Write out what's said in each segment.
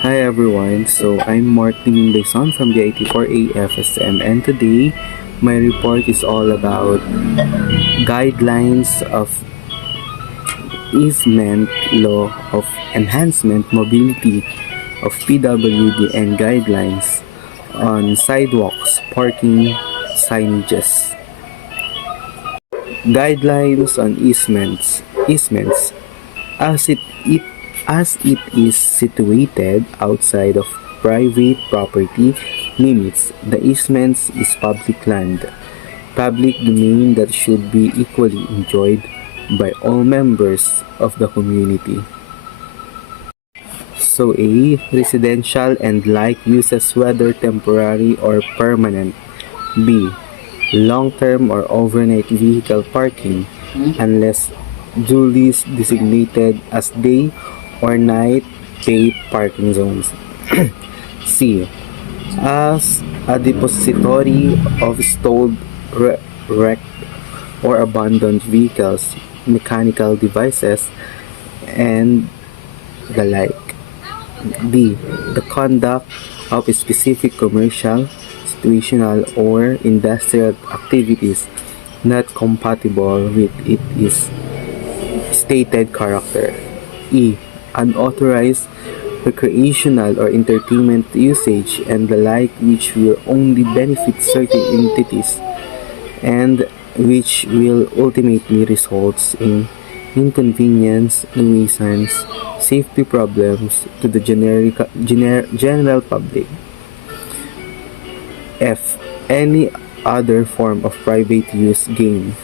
Hi everyone, so I'm Domine Bayson from the 84A FSM, and today my report is all about guidelines of Easement Law of Enhancement Mobility of PWD and guidelines on sidewalks, parking, signages. Guidelines on easements as it is situated outside of private property limits. The easements is public domain that should be equally enjoyed by all members of the community. So A. Residential and like uses, whether temporary or permanent. B. Long-term or overnight vehicle parking unless duly designated as day or night paid parking zones. C. As a depository of stored, wrecked, or abandoned vehicles, mechanical devices, and the like. D. The conduct of specific commercial, situational, or industrial activities not compatible with its stated character. E. Unauthorized recreational or entertainment usage and the like, which will only benefit certain entities and which will ultimately result in inconvenience, nuisance, safety problems to the general public. F. Any other form of private use gain,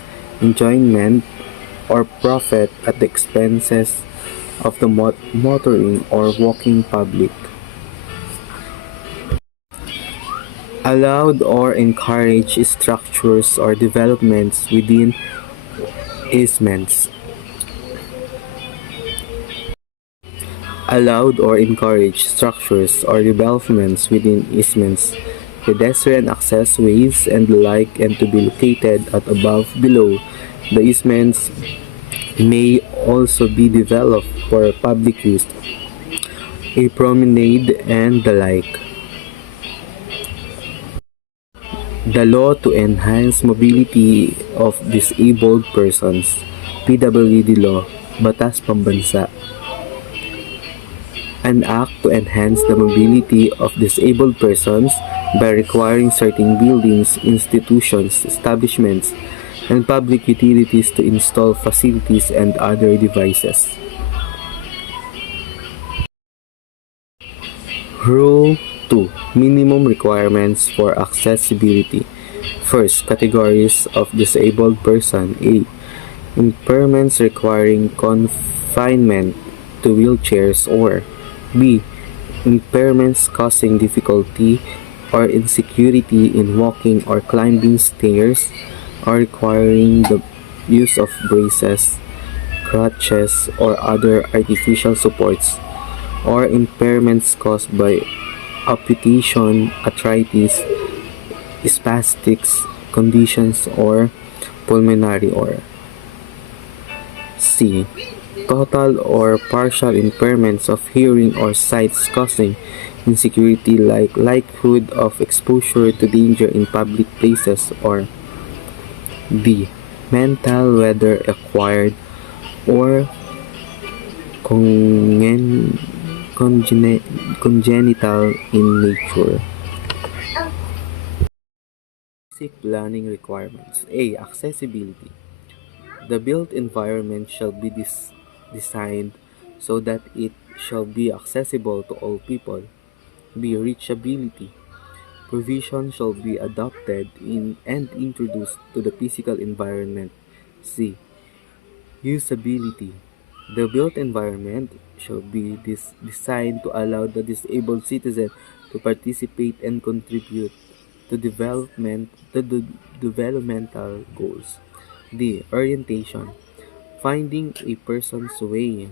enjoyment, or profit at the expenses of the motoring or walking public. Allowed or encourage structures or developments within easements. Allowed or encourage structures or developments within easements, pedestrian access ways and the like, and to be located at above below the easements may also be developed for public use, a promenade and the like. The law to enhance mobility of disabled persons, PWD Law, Batas Pambansa. An act to enhance the mobility of disabled persons by requiring certain buildings, institutions, establishments, and public utilities to install facilities and other devices. Rule 2. Minimum requirements for accessibility. First, categories of disabled person. A. Impairments requiring confinement to wheelchairs, or B. Impairments causing difficulty or insecurity in walking or climbing stairs or requiring the use of braces, crutches, or other artificial supports, or impairments caused by amputation, arthritis, spastic conditions, or pulmonary, or C. Total or partial impairments of hearing or sight causing insecurity, like likelihood of exposure to danger in public places, or D. Mental, whether acquired or congen- congenital in nature. Basic planning requirements. A. Accessibility. The built environment shall be designed so that it shall be accessible to all people. B. Reachability. Provision shall be adopted in and introduced to the physical environment. C. Usability. The built environment shall be designed to allow the disabled citizen to participate and contribute to the developmental goals. D. Orientation. Finding a person's way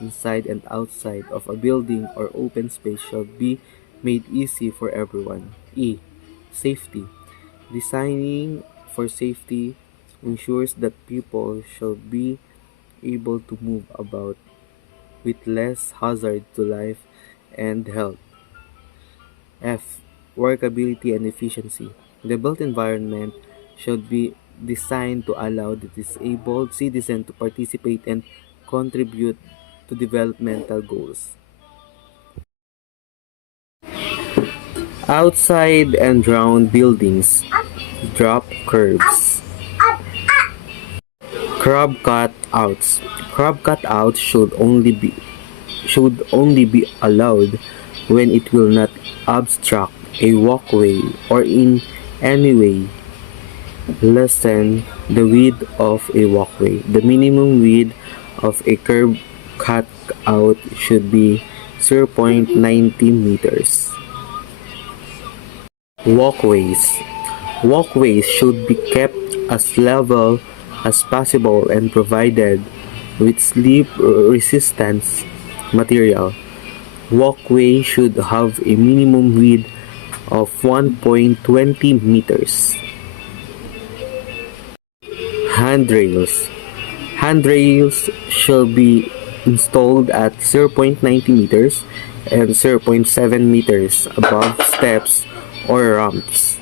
inside and outside of a building or open space shall be made easy for everyone. E. Safety. Designing for safety ensures that people shall be able to move about with less hazard to life and health. F. Workability and efficiency. The built environment should be designed to allow the disabled citizen to participate and contribute to developmental goals. Outside and round buildings, drop curbs. Curb cutouts. Curb cutouts should only be allowed when it will not obstruct a walkway or in any way lessen the width of a walkway. The minimum width of a curb cutout should be 0.90 meters. Walkways. Walkways should be kept as level as possible and provided with slip resistance material. Walkway should have a minimum width of 1.20 meters. Handrails. Handrails shall be installed at 0.90 meters and 0.7 meters above steps or ramps.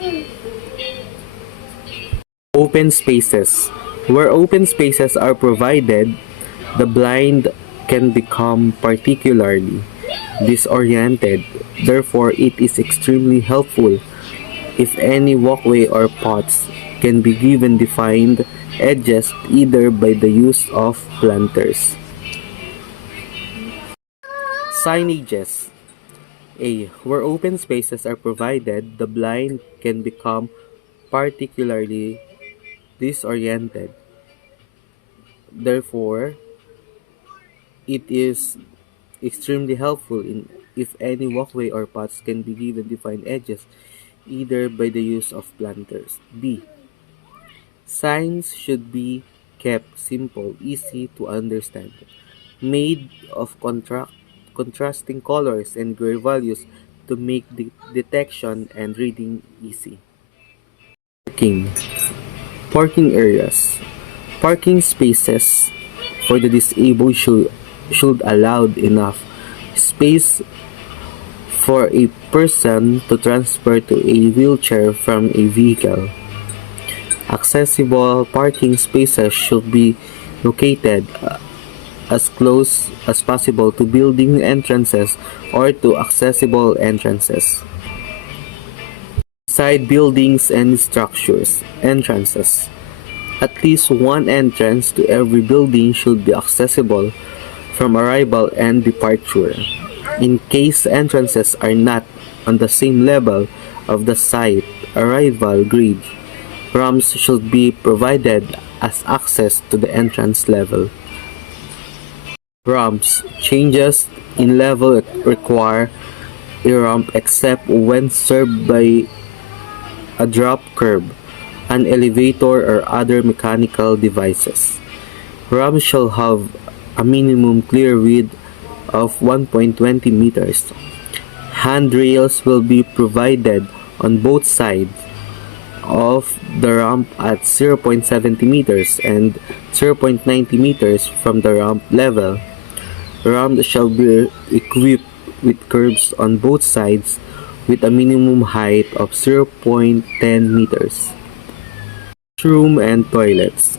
Open spaces. Where open spaces are provided, the blind can become particularly disoriented. Therefore, it is extremely helpful if any walkway or paths can be given defined edges either by the use of planters. Signages. A. Where open spaces are provided, the blind can become particularly disoriented. Therefore, it is extremely helpful if any walkway or paths can be given defined edges, either by the use of planters. B. Signs should be kept simple, easy to understand, made of contrasting colors and gray values to make the detection and reading easy. Parking. Parking areas. Parking spaces for the disabled should allow enough space for a person to transfer to a wheelchair from a vehicle. Accessible parking spaces should be located as close as possible to building entrances or to accessible entrances. Side buildings and structures. Entrances. At least one entrance to every building should be accessible from arrival and departure. In case entrances are not on the same level of the site arrival grid, ramps should be provided as access to the entrance level. Ramps. Changes in level require a ramp except when served by a drop curb, an elevator, or other mechanical devices. Ramps shall have a minimum clear width of 1.20 meters. Handrails will be provided on both sides of the ramp at 0.70 meters and 0.90 meters from the ramp level. Ramps shall be equipped with curbs on both sides with a minimum height of 0.10 meters. Washroom and toilets.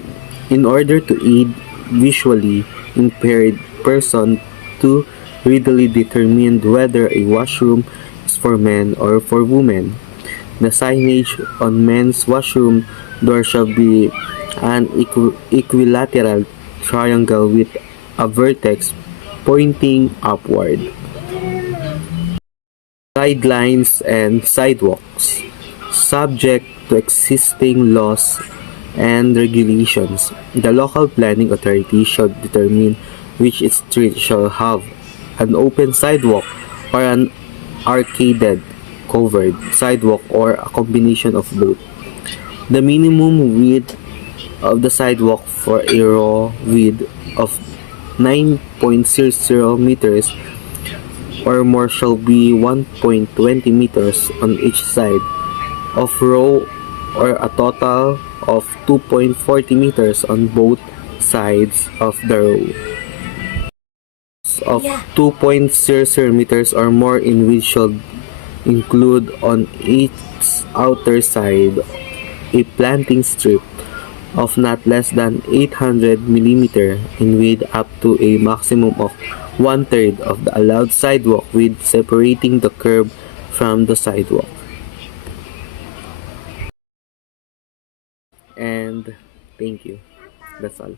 In order to aid visually impaired person to readily determine whether a washroom is for men or for women, the signage on men's washroom door shall be an equilateral triangle with a vertex pointing upward. Guidelines and sidewalks. Subject to existing laws and regulations, the local planning authority shall determine which street shall have an open sidewalk or an arcaded covered sidewalk or a combination of both. The minimum width of the sidewalk for a raw width of 9.00 meters or more shall be 1.20 meters on each side of row or a total of 2.40 meters on both sides of the row. of 2.00 meters or more in width should include on its outer side a planting strip of not less than 800 mm in width up to a maximum of one-third of the allowed sidewalk width separating the curb from the sidewalk. And thank you. That's all.